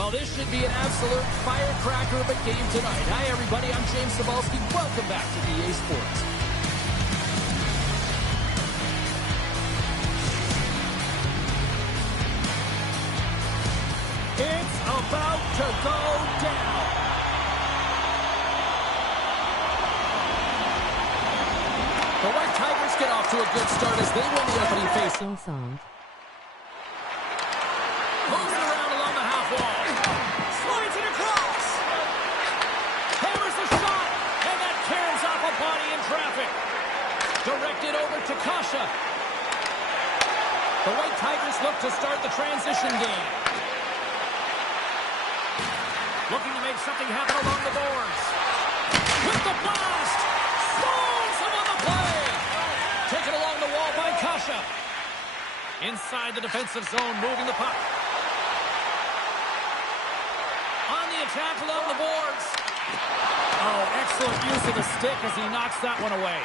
Well, this should be an absolute firecracker of a game tonight. Hi, everybody. I'm James Cebulski. Welcome back to EA Sports. It's about to go down. The White Tigers get off to a good start as they win the opening face. Song. Moves it around along the half wall. Slides it across. Hammers the shot. And that tears off a body in traffic. Directed over to Kasha. The White Tigers look to start the transition game. Looking to make something happen along the boards. With the blast. Stones him on the play. Taken along the wall by Kasha. Inside the defensive zone, moving the puck. On the attack along the boards. Oh, excellent use of the stick as he knocks that one away.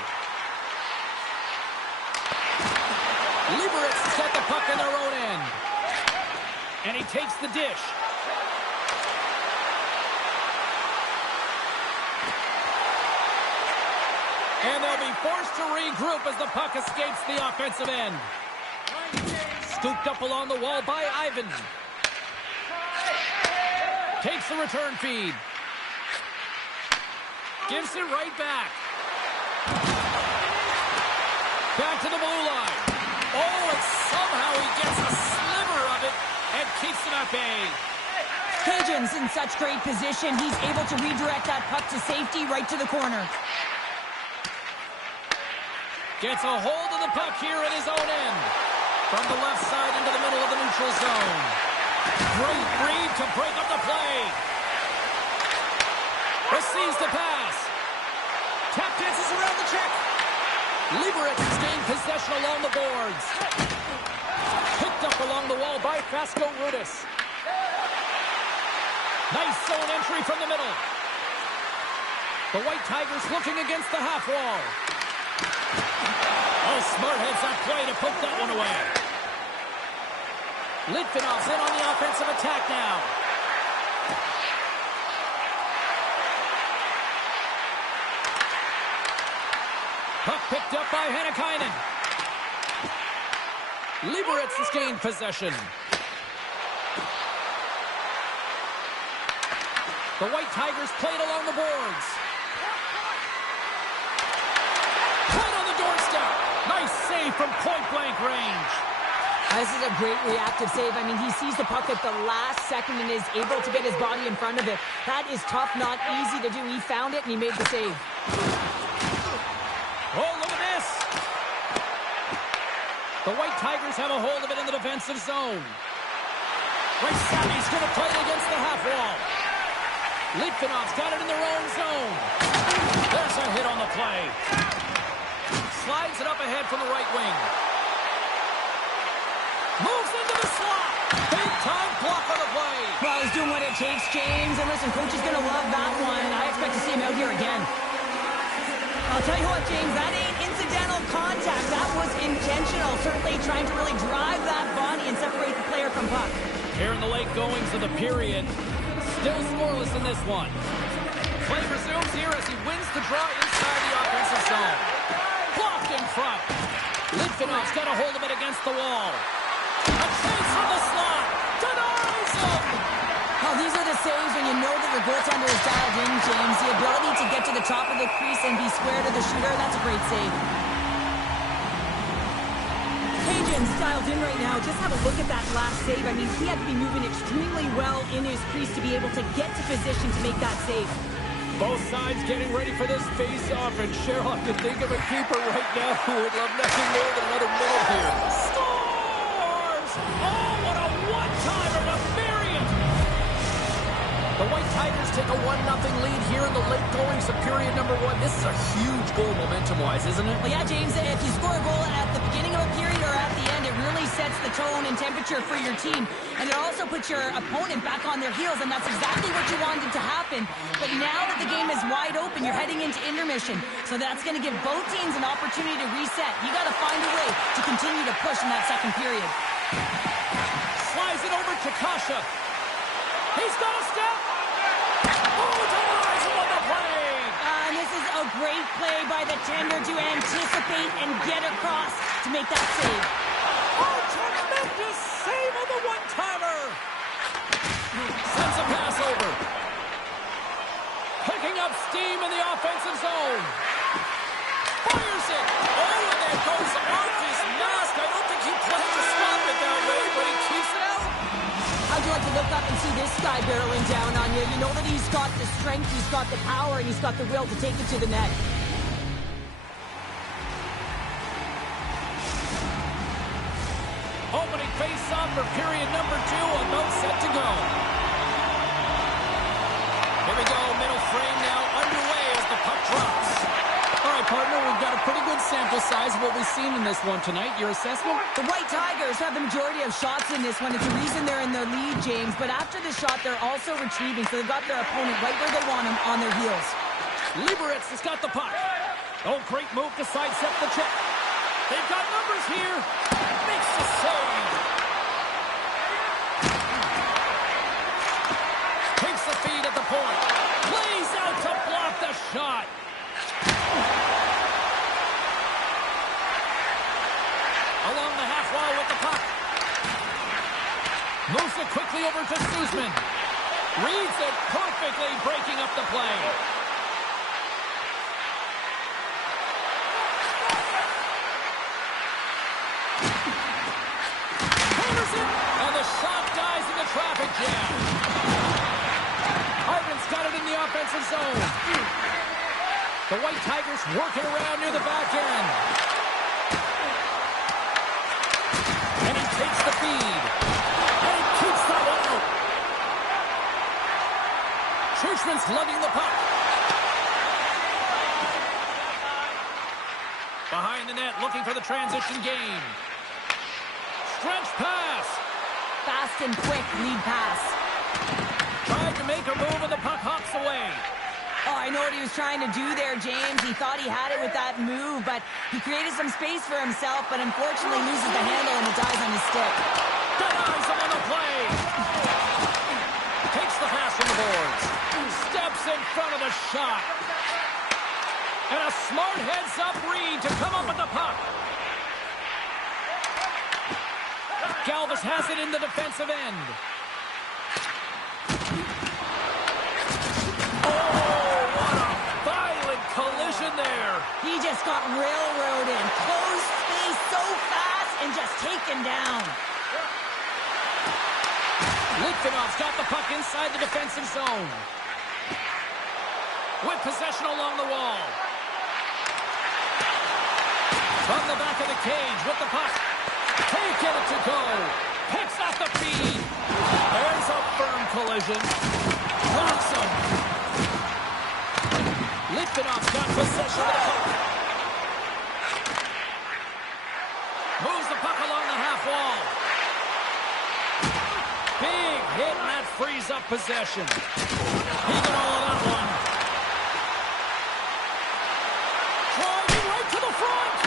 Lieberich set the puck in their own end. And he takes the dish. And they'll be forced to regroup as the puck escapes the offensive end. Scooped up along the wall by Ivan. Takes the return feed. Gives it right back. Back to the blue line. Oh, and somehow he gets a sliver of it and keeps it at bay. Cajuns in such great position. He's able to redirect that puck to safety right to the corner. Gets a hold of the puck here at his own end. From the left side into the middle of the neutral zone. Great read to break up the play. Receives the pass. Tap dances around the check. Liberec has gained possession along the boards. Picked up along the wall by Fasco Rudis. Nice zone entry from the middle. The White Tigers looking against the half wall. Oh, smart heads that play to put that one away. Litvinov's in on the offensive attack now. Puck picked up by Hannikainen. Liberec has gained possession. The White Tigers played along the boards. Right on the doorstep. Nice save from point-blank range. This is a great reactive save. I mean, he sees the puck at the last second and is able to get his body in front of it. That is tough, not easy to do. He found it and he made the save. Oh, look at this. The White Tigers have a hold of it in the defensive zone. Rysavvy's going to play it against the half wall. Litvinov's got it in their own zone. There's a hit on the play. Slides it up ahead from the right wing. Moves into the slot. Big time block on the play. Well, he's doing what it takes, James. And listen, coach is going to love that one. I expect to see him out here again. I'll tell you what, James, that ain't incidental contact. That was intentional. Certainly trying to really drive that body and separate the player from puck. Here in the late goings of the period. Still scoreless in this one. Play resumes here as he wins the draw inside the offensive zone. Blocked in front. Litvinov's got a hold of it against the wall. A chase from the slot. Denies him. Well, these are the saves when you know that your goaltender is dialed in, James. The ability to get to the top of the crease and be square to the shooter, that's a great save. Cajuns dialed in right now. Just have a look at that last save. I mean, he had to be moving extremely well in his crease to be able to get to position to make that save. Both sides getting ready for this face-off, and Sherlock can think of a keeper right now who would love nothing more than another minute here. Scores! Oh, what a one-timer to bury it! The White Tigers take a 1-0 lead here in the late goings of period number 1. This is a huge goal momentum-wise, isn't it? Well, yeah, James, if you score a goal at the beginning of a period or at the end, it really sets the tone and temperature for your team. And it also puts your opponent back on their heels, and that's exactly what you wanted to happen. But now that the game is wide open, you're heading into intermission. So that's going to give both teams an opportunity to reset. You got to find a way to continue to push in that second period. Slides it over to Kasha. He's got a step. Oh, denies him on the play. And this is a great play by the tender to anticipate and get across to make that save. Oh, tremendous save on the one-timer. Sends a pass over. Picking up steam in the offensive zone. Fires it. Oh, and there goes off his mask. I don't think he planned to stop it that way, but he keeps it out. How'd you like to look up and see this guy barreling down on you? You know that he's got the strength, he's got the power, and he's got the will to take it to the net. Opening face-off for period number 2, about set to go. Here we go, middle frame now underway as the puck drops. All right, partner, we've got a pretty good sample size of what we've seen in this one tonight. Your assessment? The White Tigers have the majority of shots in this one. It's the reason they're in the lead, James. But after the shot, they're also retrieving, so they've got their opponent right where they want him, on their heels. Liberec has got the puck. Oh, great move to sidestep the check. They've got numbers here. Makes the save. Takes the feed at the point. Lays out to block the shot. Along the half wall with the puck. Moves it quickly over to Suzman. Reads it perfectly, breaking up the play. Hammers it, and the shot dies in the traffic jam. Harden's got it in the offensive zone. The White Tigers working around near the back end. And he takes the feed. And he keeps that one out. Schuschmann's lugging the puck. Behind the net, looking for the transition game. Stretch pass. Fast and quick lead pass. Tried to make a move, and the puck hops away. Oh, I know what he was trying to do there, James. He thought he had it with that move, but he created some space for himself, but unfortunately loses the handle and it dies on his stick. Denies him on the play. Takes the pass from the boards. Steps in front of the shot. And a smart heads-up read to come up with the puck. Galvis has it in the defensive end. Collision there. He just got railroaded. Closed space so fast and just taken down. Litvinov's got the puck inside the defensive zone. With possession along the wall. From the back of the cage with the puck. Can't get it to go. Picks off the feed. There's a firm collision. Blocks him. Litvinov's got possession of the puck. Moves the puck along the half wall. Big hit, and that frees up possession. He got all of that one. Driving right to the front.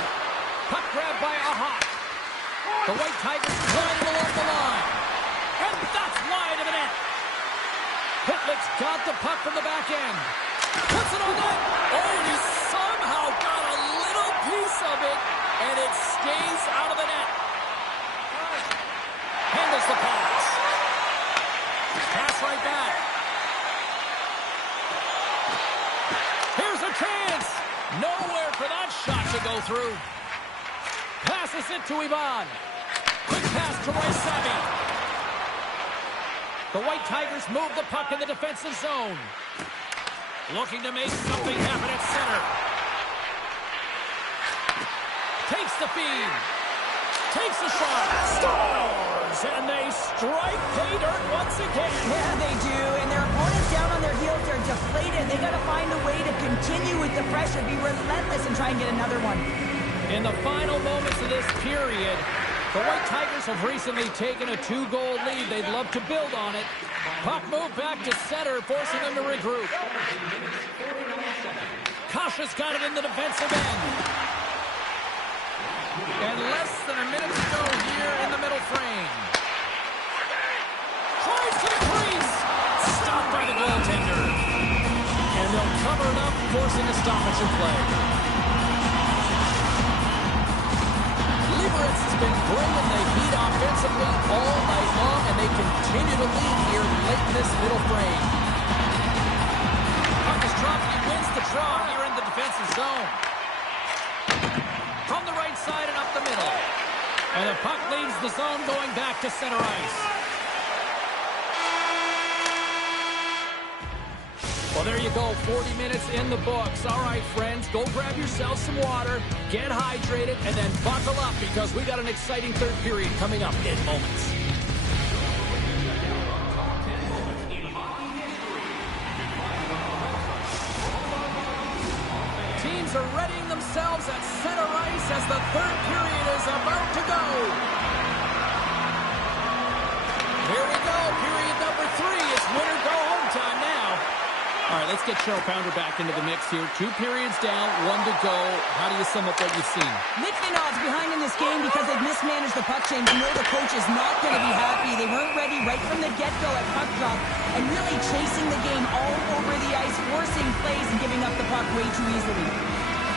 Puck grabbed by Ahak. The White Tigers gliding along the line. And that's wide of the net. Pitlick's got the puck from the back end. Puts it on net. Oh, he somehow got a little piece of it, and it stays out of the net. Handles the pass. Pass right back. Here's a chance. Nowhere for that shot to go through. Passes it to Ivan. Quick pass to Raisavi. The White Tigers move the puck in the defensive zone. Looking to make something happen at center. Takes the feed. Takes the shot. Scores! And they strike pay dirt once again. Yeah, they do. And their opponents down on their heels, they're deflated. They got to find a way to continue with the pressure, be relentless, and try and get another one. In the final moments of this period, the White Tigers have recently taken a 2-goal lead. They'd love to build on it. Puck moved back to center, forcing them to regroup. Kasha's got it in the defensive end. And less than a minute to go here in the middle frame. Tries to the crease. Stopped by the goaltender. And they'll cover it up, forcing a stoppage in play. Liberec has been brilliant. They beat offensively all night long, and they continue to lead here late in this middle frame. Puck is dropped. He wins the draw here in the defensive zone. From the right side and up the middle. And the puck leaves the zone going back to center ice. Well, there you go, 40 minutes in the books. All right, friends, go grab yourself some water, get hydrated, and then buckle up because we got an exciting third period coming up in moments. Teams are readying themselves at center ice as the third period is about to go. Here we go, period number 3. It's win or go home time now. All right, let's get Cheryl Pounder back into the mix here. 2 periods down, 1 to go. How do you sum up what you've seen? Litvinov's behind in this game because they've mismanaged the puck change. You know the coach is not going to be happy. They weren't ready right from the get-go at puck drop and really chasing the game all over the ice, forcing plays and giving up the puck way too easily.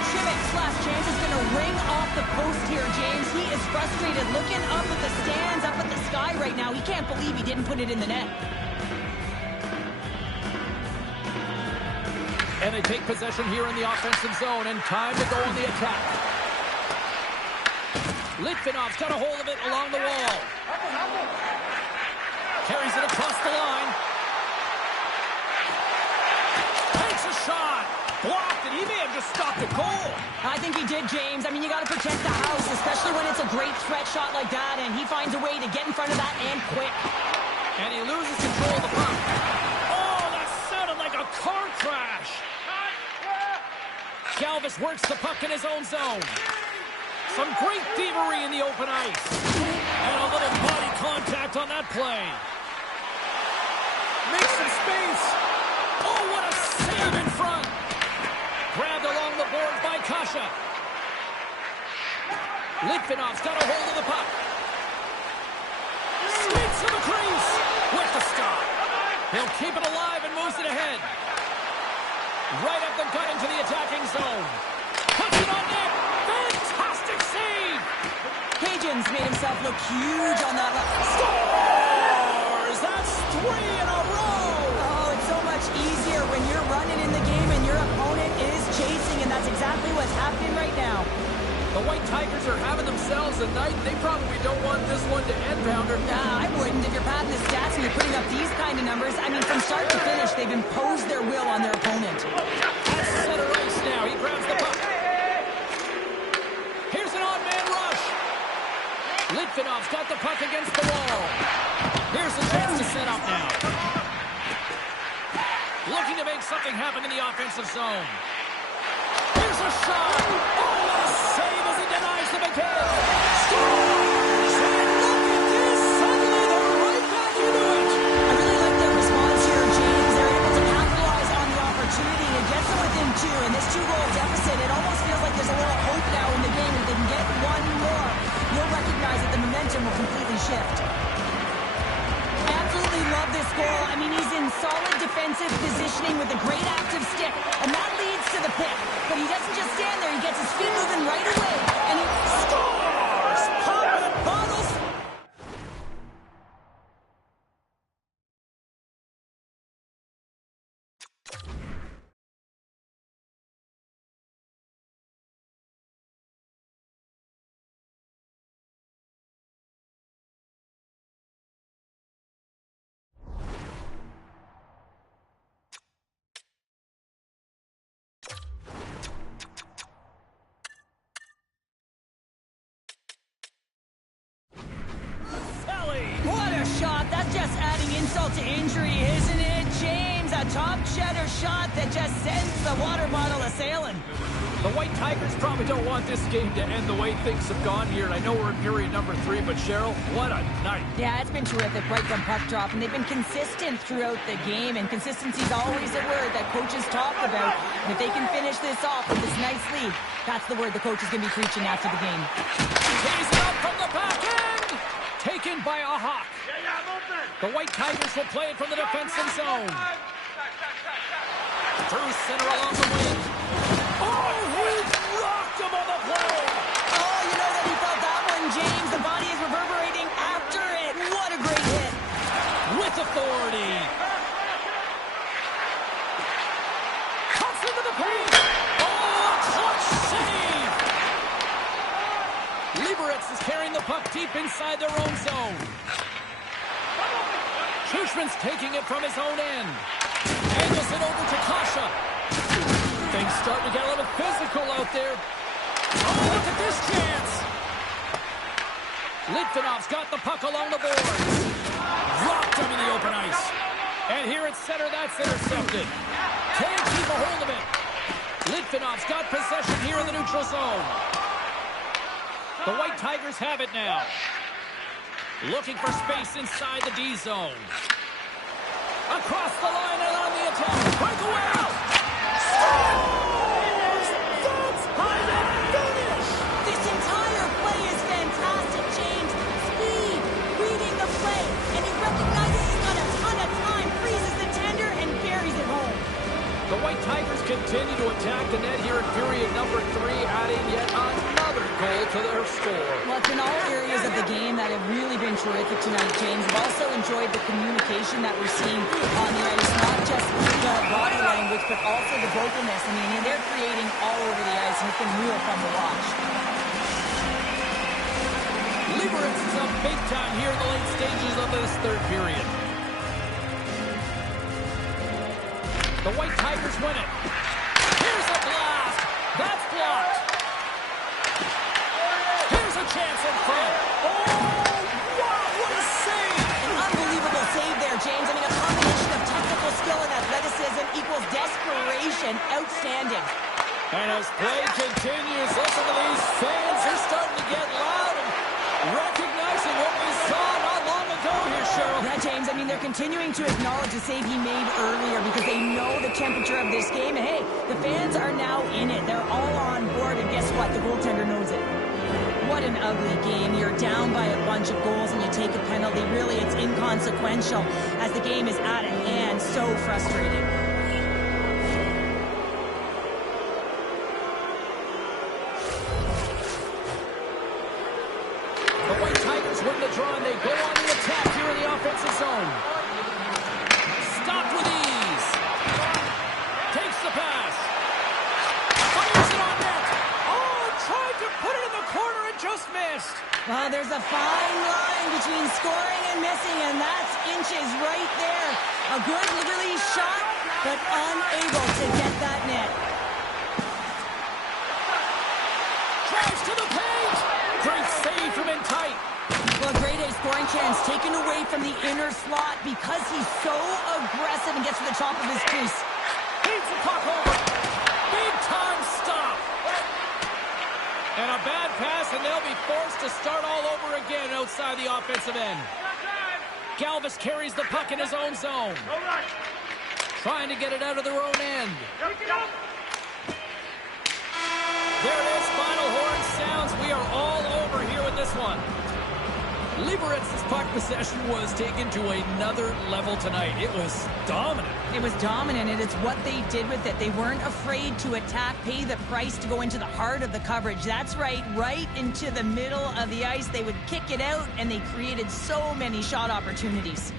Shimmick's last chance is going to ring off the post here, James. He is frustrated, looking up at the stands, up at the sky right now. He can't believe he didn't put it in the net. And they take possession here in the offensive zone, and time to go on the attack. Litvinov's got a hold of it along the wall. Carries it across the line. Takes a shot. Blocked, and he may have just stopped a goal. I think he did, James. I mean, you got to protect the house, especially when it's a great threat shot like that, and he finds a way to get in front of that and quick. And he loses control of the puck. Oh, that sounded like a car crash. Galvis works the puck in his own zone. Some great thievery in the open ice. And a little body contact on that play. Makes some space. Oh, what a save in front. Grabbed along the boards by Kasha. Litvinov's got a hold of the puck. Sneaks to the crease with the stop. He'll keep it alive and moves it ahead. Right up the gut into the attacking zone. Puts it on net. Fantastic save. Cajun's made himself look huge on that left. Scores! That's 3 in a row. Oh, it's so much easier when you're running in the game and your opponent is chasing, and that's exactly what's happening right now. The White Tigers are having themselves a night. They probably don't want this one to end, Pounder. I wouldn't if you're padding the stats and you're putting up these kind of numbers. I mean, from start to finish, they've imposed their will on their opponent. At center ice now. He grabs the puck. Here's an on-man rush. Litvinov's got the puck against the wall. Here's a chance to set up now. Looking to make something happen in the offensive zone. Here's a shot. Oh, what a save as he denies the McKay. Scores! And look at this. Suddenly they're right back into it. I really like their response here, James. They're able to capitalize on the opportunity and get them within two. In this two-goal deficit, it almost feels like there's a little hope now in the game. If they can get one more, you'll recognize that the momentum will completely shift. Absolutely love this goal. I mean, he's in solid defensive positioning with a great active stick, and that leads to the pick. But he doesn't just stand there. He gets his feet moving right away, and he scores! Popping bottles! What a shot. That's just adding insult to injury, isn't it, James? A top cheddar shot that just sends the water bottle a-sailing. The White Tigers probably don't want this game to end the way things have gone here. And I know we're in period number 3, but Cheryl, what a night. Yeah, it's been terrific right from puck drop, and they've been consistent throughout the game, and consistency's always a word that coaches talk about. And if they can finish this off with this nice lead, that's the word the coach is going to be preaching after the game. He's up from the back end. Taken by a Hawk. The White Tigers will play it from the defensive zone. Through center along the wing. Oh, he rocked him on the play. Oh, you know that he felt that one, James. The body is reverberating after it. What a great hit. With authority. Cuts into the paint. Oh, clutch save. Liberec is carrying the puck deep inside their own zone. Schuschmann's taking it from his own end. Angles it over to Kasha. Things starting to get a little physical out there. Oh, look at this chance. Litvinov's got the puck along the boards. Dropped him in the open ice. And here at center, that's intercepted. Can't keep a hold of it. Litvinov's got possession here in the neutral zone. The White Tigers have it now. Looking for space inside the D zone. Across the line and on the attack. Breakaway out. Scores! That's how you finish! This entire play is fantastic, James. Speed, reading the play, and he recognizes he's got a ton of time, freezes the tender, and buries it home. The White Tigers continue to attack the net here in period number 3, adding yet another goal to their score. Well, it's in all areas of the game that have really been terrific tonight, James. I've also enjoyed the communication that we're seeing on the ice, not just the body language, but also the vocalness. I mean, they're creating all over the ice, and it's been real fun to watch. Liberec is up big time here in the late stages of this third period. The White Tigers win it. Here's a blast. That's blocked. Here's a chance in front. Oh, wow, what a save. An unbelievable save there, James. I mean, a combination of technical skill and athleticism equals desperation. Outstanding. And as play continues, listen to these fans. They're starting to get loud and recognizing what we saw not long ago here, Cheryl. Yeah, James, I mean, they're continuing to acknowledge the save he made earlier because they know the temperature of this game. And, hey, the fans are now in it. They're all on board, and guess what? The goaltender knows it. What an ugly game. You're down by a bunch of goals and you take a penalty. Really, it's inconsequential as the game is out of hand. So frustrating. The White Tigers win the draw, and they go on the attack here in the offensive zone. Stopped with ease. Takes the pass. Fires it on net. Oh, tried to put it in the corner and just missed. Well, there's a fine line between scoring and missing, and that's inches right there. A good release shot, but unable to get that net. Drives to the paint. Great save from in tight. Well, great A scoring chance taken away from the inner slot because he's so aggressive and gets to the top of his crease. Feeds the puck over. Big time stop. And a bad pass, and they'll be forced to start all over again outside the offensive end. Galvis carries the puck in his own zone. Trying to get it out of their own end. There it is, final horn sounds. We are all over here with this one. Liberec's puck possession was taken to another level tonight. It was dominant. It was dominant, and it's what they did with it. They weren't afraid to attack, pay the price to go into the heart of the coverage. That's right into the middle of the ice. They would kick it out, and they created so many shot opportunities.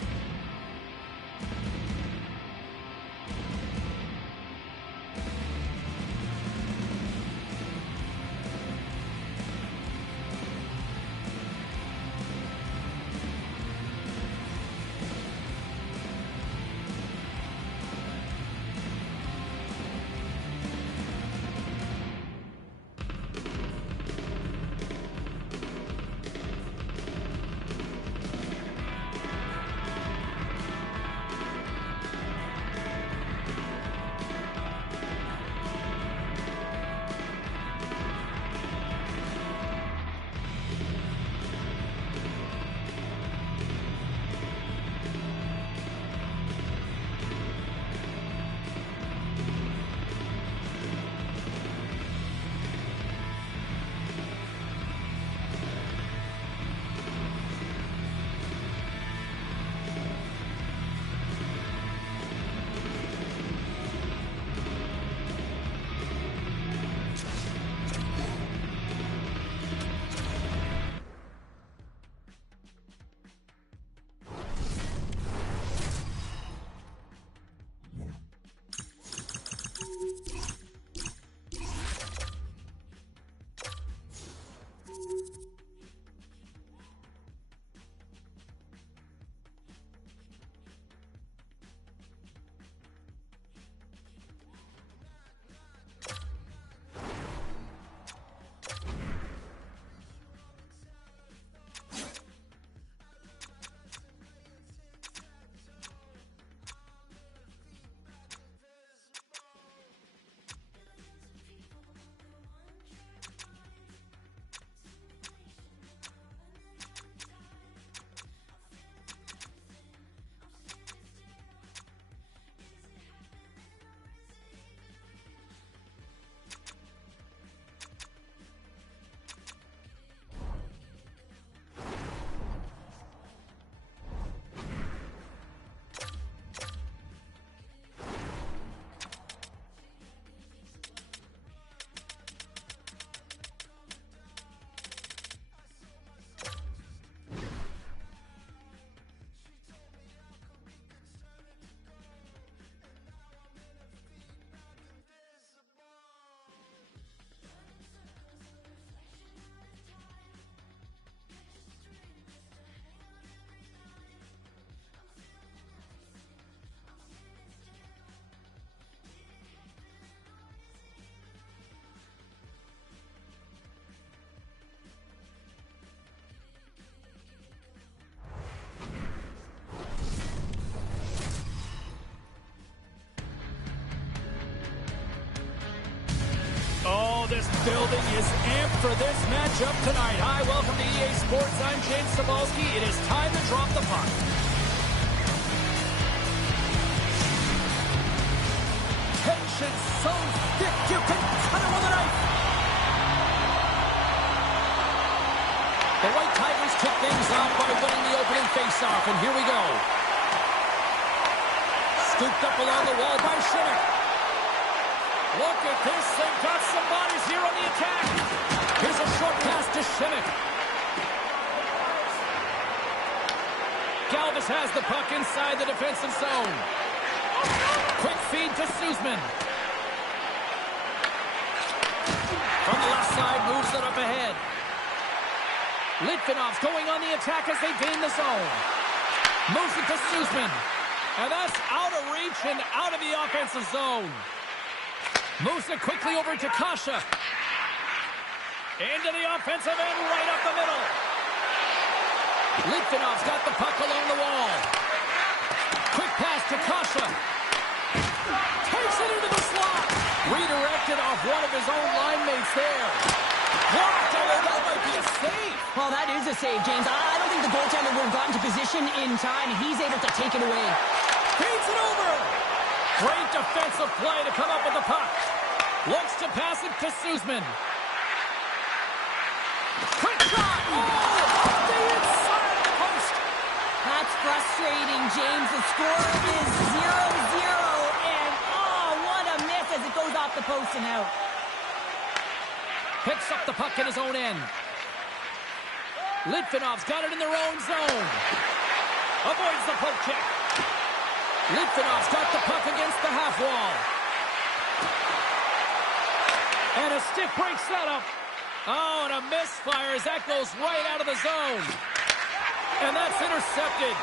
building is amped for this matchup tonight. Hi, welcome to EA Sports. I'm James Cybulski. It is time to drop the puck. Tension so thick you can cut it with a knife. The White Tigers kick things off by winning the opening faceoff, and here we go. Scooped up along the wall by Schimmick. Look at this, they've got some bodies here on the attack. Here's a short pass to Schimmick. Galvis has the puck inside the defensive zone. Quick feed to Suzman. From the left side, moves it up ahead. Litvinov's going on the attack as they gain the zone. Moves it to Suzman. And that's out of reach and out of the offensive zone. Moves it quickly over to Kasha. Into the offensive end, right up the middle. Litvinov's got the puck along the wall. Quick pass to Kasha. Takes it into the slot. Redirected off one of his own line mates there. Blocked, although that might be a save. Well, that is a save, James. I don't think the goaltender would have gotten to position in time. He's able to take it away. Feeds it over. Great defensive play to come up with the puck. Looks to pass it to Suzman. Quick shot. Oh, off the inside of the post. That's frustrating, James. The score is 0-0. And, oh, what a miss as it goes off the post and out. Picks up the puck in his own end. Litvinov's got it in their own zone. Avoids the poke check. Litvinov's got the puck against the half wall. And a stick breaks that up. Oh, and a misfire as that goes right out of the zone. And that's intercepted.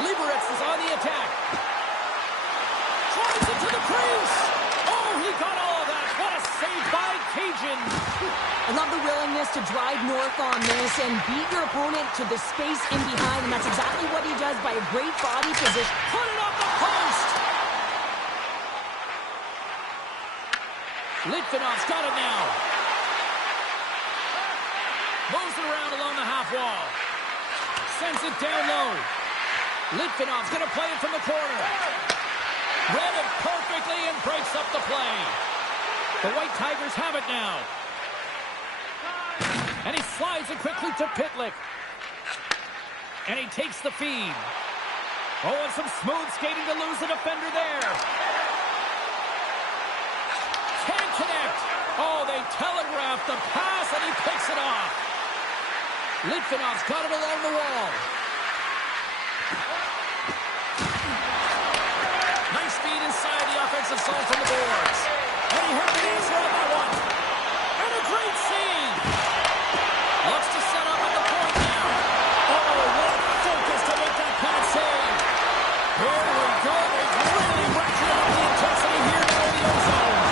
Liberec is on the attack. Drives it to the crease. Oh, he got all of that. What a save by Cajun. I love the willingness to drive north on this and beat your opponent to the space in behind, and that's exactly what he does by a great body position. Put it off the post. Litvinov's got it now. Moves it around along the half wall. Sends it down low. Litvinov's going to play it from the corner. Read it perfectly and breaks up the play. The White Tigers have it now. And he slides it quickly to Pitlick. And he takes the feed. Oh, and some smooth skating to lose the defender there. Can't connect. Oh, they telegraphed the pass, and he picks it off. Litvinov's got it along the wall. Nice feed inside the offensive zone from the boards. And he heard the answer on that one. And a great save. Looks to set up at the point now. Oh, what focus to make that pass save. Here we go. They've really ratcheted up the intensity here now in the ozone.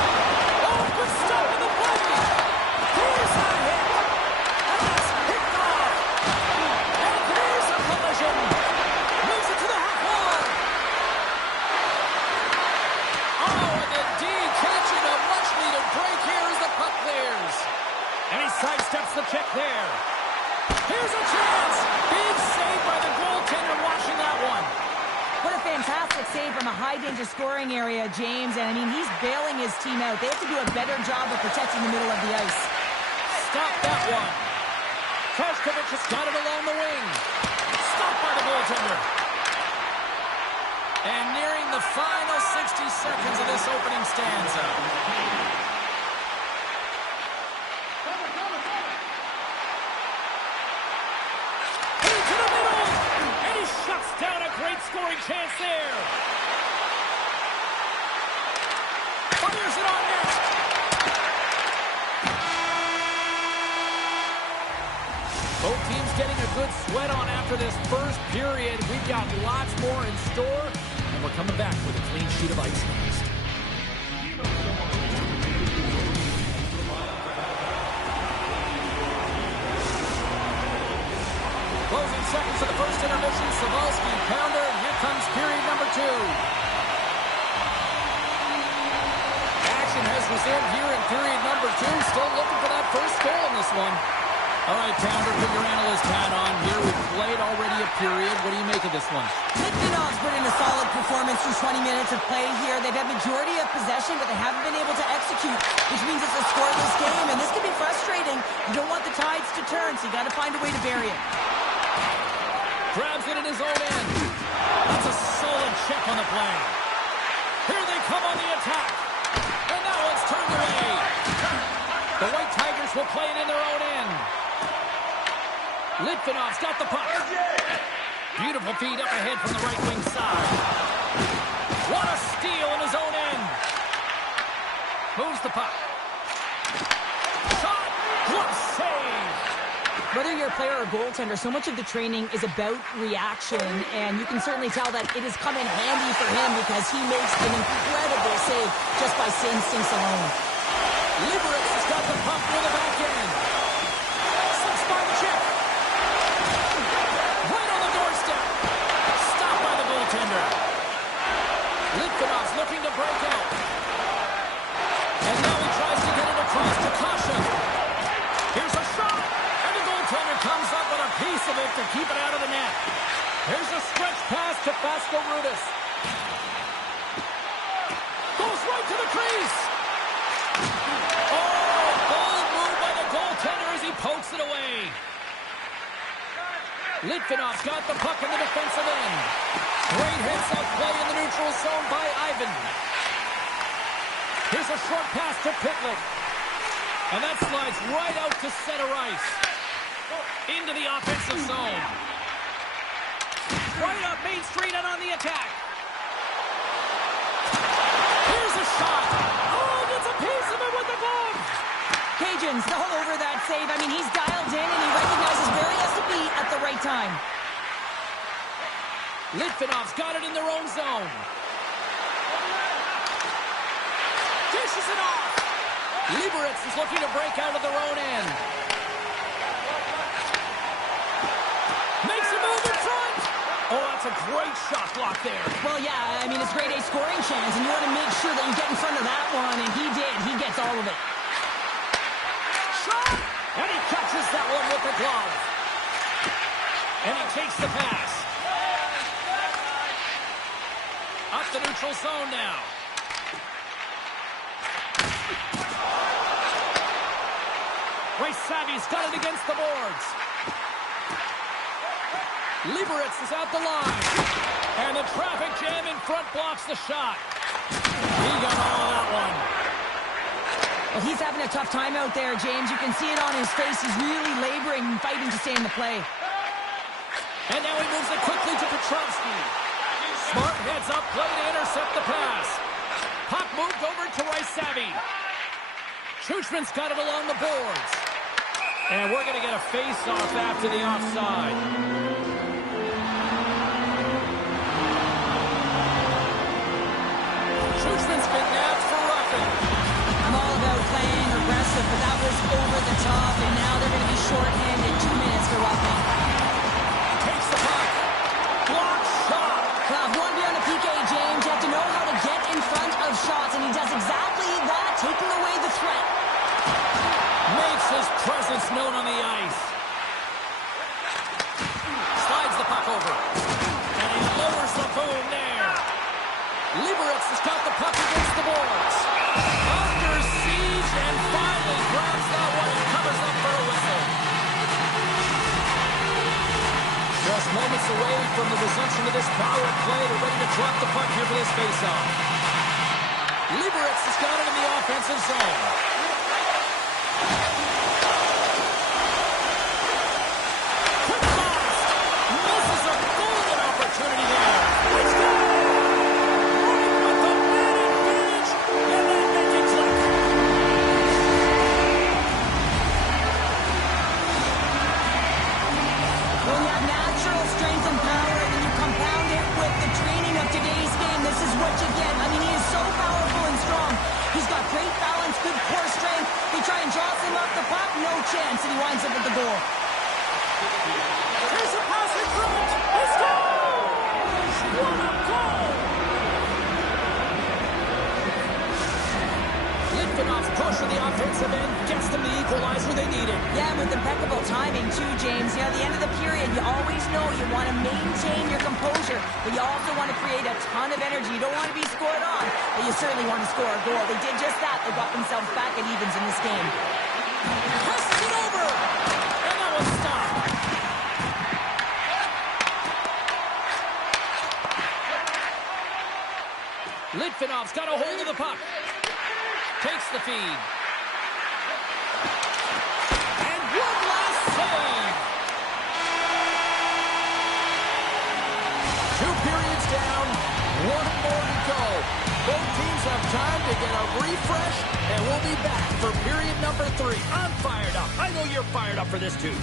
Oh, good stop in the play. Here's a hit. And that's picked off. And here's a collision. Moves it to the half wall. Oh, and the D catching a much-needed break here as the puck clears. And he sidesteps the check there. Here's a chance. Big save by the goaltender watching that one. What a fantastic save from a high-danger scoring area, James. And, I mean, he's bailing his team out. They have to do a better job of protecting the middle of the ice. Stop that one. Koshkovich has got it along the wing. Stopped by the goaltender. And nearing the final 60 seconds of this opening stanza. Into the middle. And he shuts down a great scoring chance there. Fires it on net. Both teams getting a good sweat on after this first period. We've got lots more in store, and we're coming back with a clean sheet of ice next. Closing seconds of the first intermission. Cybulski, pounder, and here comes period number 2. Action has resumed here in period number 2. Still looking for that first goal in this one. All right, Pounder, put your analyst hat on here. We've played already a period. What do you make of this one? Litvinov's put in a solid performance through 20 minutes of play here. They've had majority of possession, but they haven't been able to execute, which means it's a scoreless game, and this can be frustrating. You don't want the tides to turn, so you got to find a way to bury it. Grabs it in his own end. That's a solid check on the play. Here they come on the attack. And now it's turned away. The White Tigers will play it in their own end. Litvinov's got the puck. Beautiful feed up ahead from the right wing side. What a steal in his own end. Moves the puck. Shot. Glove save. Whether you're a player or goaltender, so much of the training is about reaction, and you can certainly tell that it has come in handy for him because he makes an incredible save just by instincts alone. Liberec has got the puck near the back end. 6-5 check. Right on the doorstep. Stopped by the goaltender. Litvinov's looking to break out. And now he tries to get it across to Kasha. Here's a shot. And the goaltender comes up with a piece of it to keep it out of the net. Here's a stretch pass to Fasco Rudis. Goes right to the crease. Oh, bold move by the goaltender as he pokes it away. Litvinov's got the puck in the defensive end. Great heads-up play in the neutral zone by Ivan. Here's a short pass to Pitlick. And that slides right out to center ice. Into the offensive zone. Right up Main Street and on the attack. Here's a shot. Oh, gets a piece of it with the glove. Cajuns all over that save. I mean, he's dialed in and he recognizes where he has to be at the right time. Litvinov's got it in their own zone. Dishes it off. Liberec is looking to break out of their own end. Makes a move in front. Oh, that's a great shot block there. Well, yeah, I mean, it's grade A scoring chance, and you want to make sure that you get in front of that one, and he did. He gets all of it. Shot! And he catches that one with the glove. And he takes the pass. Up the neutral zone now. Rysavvy's got it against the boards. Liberec is out the line. And the traffic jam in front blocks the shot. He got all of that one. Well, he's having a tough time out there, James. You can see it on his face. He's really laboring and fighting to stay in the play. And now he moves it quickly to Petrovsky. Smart heads up play to intercept the pass. Puck moved over to Rysavvy. Schuchman's got it along the boards. And we're going to get a face-off after the offside. Schuchman's been nabbed for roughing. I'm all about playing aggressive, but that was over the top, and now they're going to be shorthanded. 2 minutes for roughing. Takes the puck. Block shot. Well, if you want to be on a PK, James, you have to know how to get in front of shots, and he does exactly that, taking away the threat. Makes his presence known on the ice. Slides the puck over. And he lowers the boom there. Liberec has got the puck against the boards. Under siege and finally grabs that one and covers up for a whistle. Just moments away from the resumption of this power play. They're ready to drop the puck here for this faceoff. Liberec has got it in the offensive zone. Quick blast! Misses a golden opportunity there. It's good! With the man advantage, and that make it click. When you have natural strength and power, and then you compound it with the training of today's game, this is what you get. I mean, he is so powerful and strong. He's got great balance, good core strength. defensive end gets them the equalizer they needed. Yeah, and with impeccable timing, too, James. You know, at the end of the period, you always know you want to maintain your composure, but you also want to create a ton of energy. You don't want to be scored on, but you certainly want to score a goal. They did just that. They got themselves back at evens in this game. Passes it over! And that was stopped. Litvinov's got a hold of the puck. Takes the feed. And one last save. 2 periods down, 1 more to go. Both teams have time to get a refresh, and we'll be back for period number 3. I'm fired up. I know you're fired up for this too.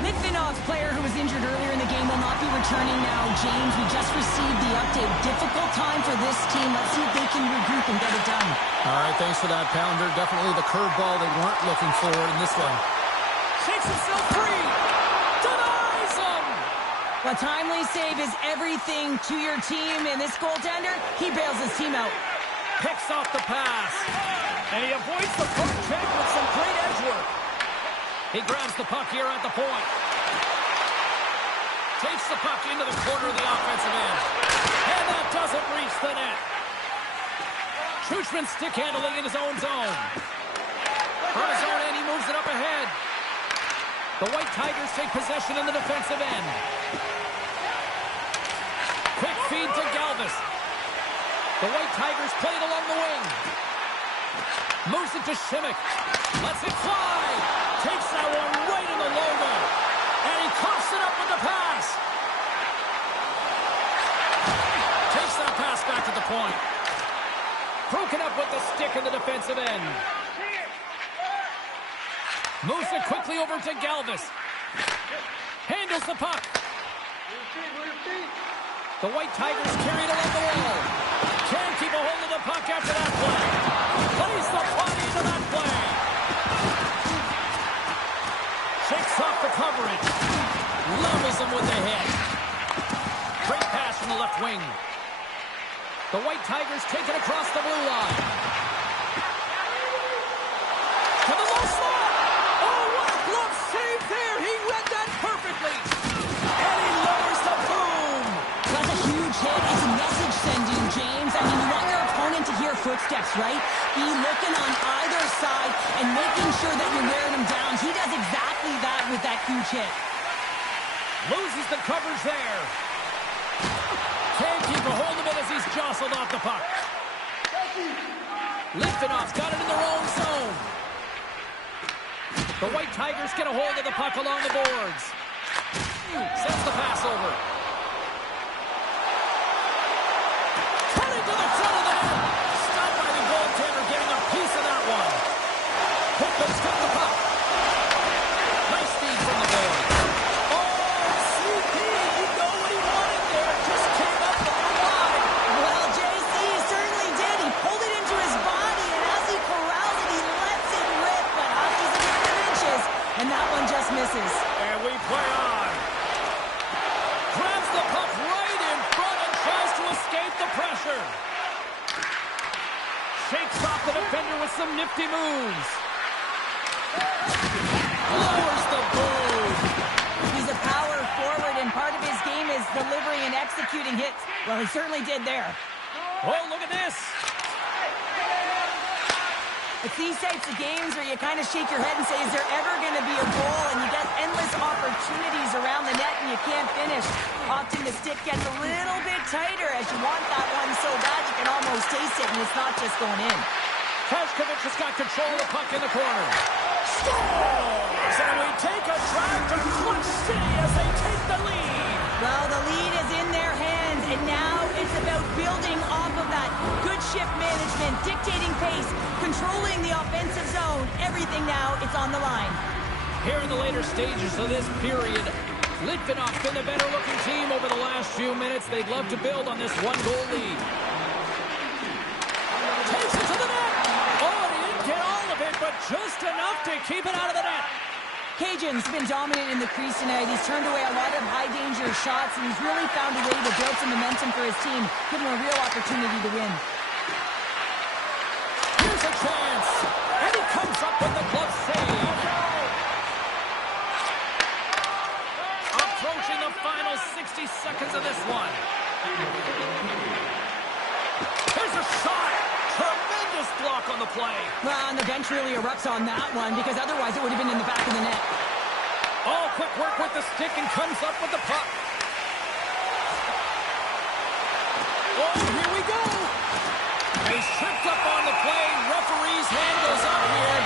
Litvinov's player who was injured earlier in the game will not be returning now. James, we just received the update. Difficult time for this team. Let's see if they can regroup and get it done. All right, thanks for that, Pounder. Definitely the curveball they weren't looking for in this one. Shakes himself free. Denies him. A timely save is everything to your team, and this goaltender, he bails his team out. Picks off the pass. And he avoids the puck check with some great edge work. He grabs the puck here at the point. Takes the puck into the corner of the offensive end. And that doesn't reach the net. Schuchman stick handling in his own zone. From his own end, he moves it up ahead. The White Tigers take possession in the defensive end. Quick feed to Galvis. The White Tigers play it along the wing. Moves it to Simic. Lets it fly. Takes that one right in the logo. And he coughs it up with the pass. Takes that pass back to the point. Broken up with the stick in the defensive end. Moves it quickly over to Galvis. Handles the puck. The White Tigers carry it along the wall. Can't keep a hold of the puck after that play. Plays the body into that play. Shakes off the coverage. Levels him with the hit. Great pass from the left wing. The White Tigers take it across the blue line. To the low slot. Oh, what a glove save there. He read that perfectly. And he lowers the boom. That's a huge hit. It's message sending, James. I mean, you want your opponent to hear footsteps, right? Be looking on either side and making sure that you're wearing him down. He does exactly that with that huge hit. Loses the coverage there. Can't keep a hold of it as he's jostled off the puck. Litvinov's got it in their own zone. The White Tigers get a hold of the puck along the boards. Sends the pass over. Cutting to the front of the net. Stopped by the goaltender, getting a piece of that one. Pickman's got the puck. Nice feed from the board. Oh, CP, you know what he wanted there. Just came up the line. Well, JC certainly did. He pulled it into his body, and as he corrals it, he lets it rip. But hockey's a game of inches, and that one just misses. And we play on. Grabs the puck right in front and tries to escape the pressure. Shakes off the defender with some nifty moves. Lowers the boom. He's a power forward, and part of his game is delivering and executing hits. Well, he certainly did there. Oh, look at this. It's these types of games where you kind of shake your head and say, is there ever going to be a goal? And you get endless opportunities around the net and you can't finish. Often the stick gets a little bit tighter as you want that one so bad you can almost taste it, and it's not just going in. Kreshkovich has got control of the puck in the corner. Scores! And we take a drive to Clutch City as they take the lead. Well, the lead is in their hands, and now it's about building off of that. Good shift management, dictating pace, controlling the offensive zone. Everything now, it's on the line. Here in the later stages of this period, Litvinov's been the better-looking team over the last few minutes. They'd love to build on this one-goal lead. Takes it to the net. Oh, he didn't get all of it, but just enough to keep it out of the net. Cajuns been dominant in the crease tonight. He's turned away a lot of high-danger shots, and he's really found a way to build some momentum for his team, give him a real opportunity to win. Here's a chance, and he comes up with the glove save. Approaching the final 60 seconds of this one. Here's a shot. Tremendous block on the play. Well, and the bench really erupts on that one, because otherwise it would have been in the back of the net. Oh, quick work with the stick and comes up with the puck. Oh, here we go. He's tripped up on the play. Referee's hand goes up here.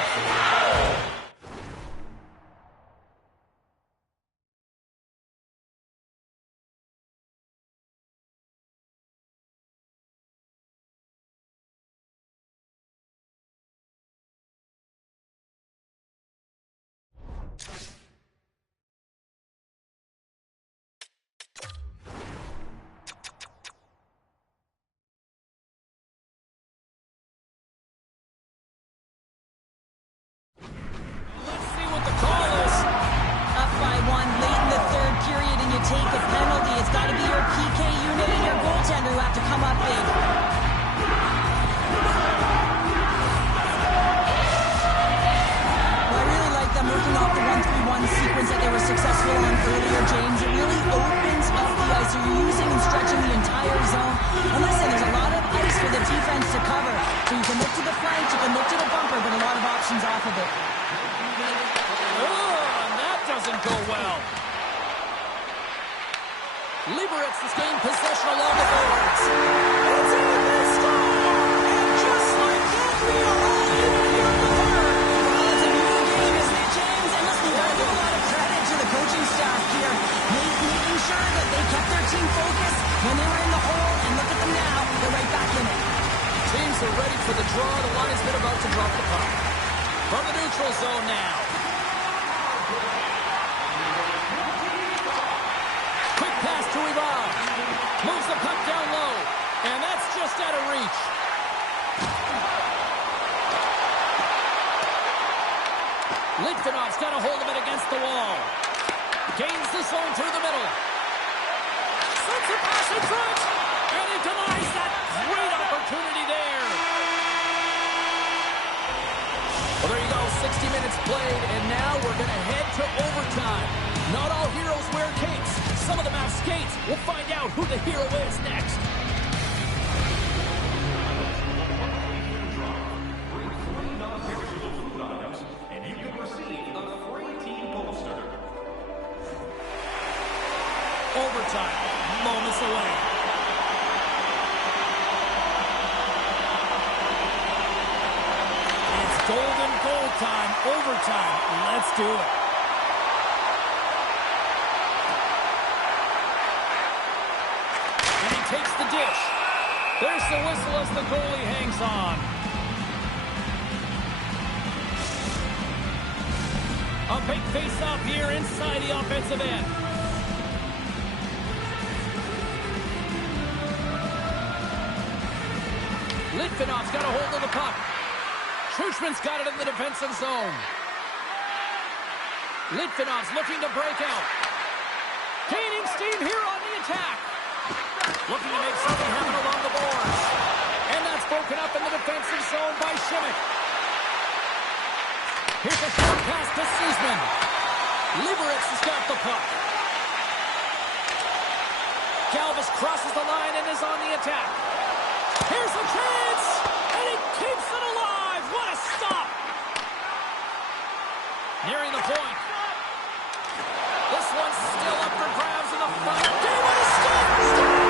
Take a penalty. It's got to be your PK unit and your goaltender who have to come up big. Well, I really like them working off the 1-3-1 sequence that they were successful on earlier, James. It really opens up the ice. So you're using and stretching the entire zone. And listen, there's a lot of ice for the defense to cover. So you can look to the flank, you can look to the bumper, but a lot of options off of it. Oh, and that doesn't go well. Liberec has gained possession along the boards. It's in this score! And just like that, we are all in here in the third. Well, it's a new game, isn't it, James? And listen, you got to give a lot of credit to the coaching staff here. Making sure that they kept their team focused when they were in the hole. And look at them now. They're right back in it. Teams are ready for the draw. The line has been about to drop the puck. From the neutral zone now. Pass to Ivan. Moves the puck down low. And that's just out of reach. Litvinov's got a hold of it against the wall. Gains the zone through the middle. Sends a pass in front. And he denies that. Great opportunity there. Well, there you go. 60 minutes played. And now we're going to head to overtime. Not all heroes wear capes. Some of them have skates. We'll find out who the hero is next. And you can receive a free team poster. Overtime. Moments away. It's golden goal time. Overtime. Let's do it. Takes the dish. There's the whistle as the goalie hangs on. A big face-off here inside the offensive end. Litvinov's got a hold of the puck. Schuschmann's got it in the defensive zone. Litvinov's looking to break out. Gaining steam here on the attack. Looking to make something happen along the boards. And that's broken up in the defensive zone by Schimmick. Here's a short pass to Seisman. Liberec has got the puck. Galvis crosses the line and is on the attack. Here's a chance! And he keeps it alive! What a stop! Nearing the point. This one's still up for grabs in the final game. What a stop!